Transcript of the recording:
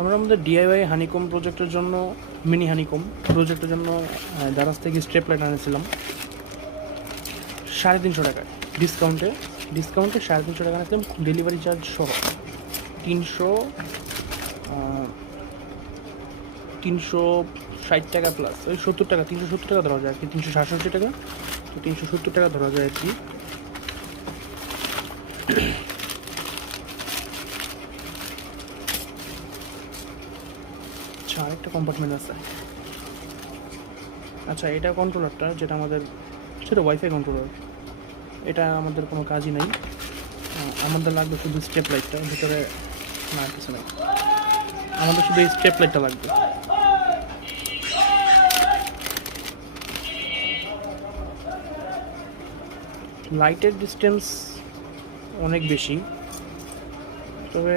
আমরা আমাদের DIY honeycomb প্রজেক্টের জন্য মিনি হানিকম প্রজেক্টের জন্য দারাজ থেকে স্ট্রেপ লাইট আনেছিলাম 350 টাকায় ডিসকাউন্টে 350 টাকা আনেছিলাম ডেলিভারি চার্জ সহ 360 টাকা প্লাস ওই 70 টাকা 370 টাকা ধরা যায় আর কি 367 টাকা তো 370 টাকা ধরা যায় আর কি। আচ্ছা আরেকটা কম্পার্টমেন্ট আছে। আচ্ছা এটা কন্ট্রোলারটা যেটা আমাদের সেটা ওয়াইফাই কন্ট্রোলার, এটা আমাদের কোনো কাজই নাই। আমাদের লাগবে শুধু স্টেপ লাইটটা ভিতরে, না কিছু নাই, আমাদের শুধু এই স্টেপ লাইটটা লাগবে। লাইটের ডিস্টেন্স অনেক বেশি, তবে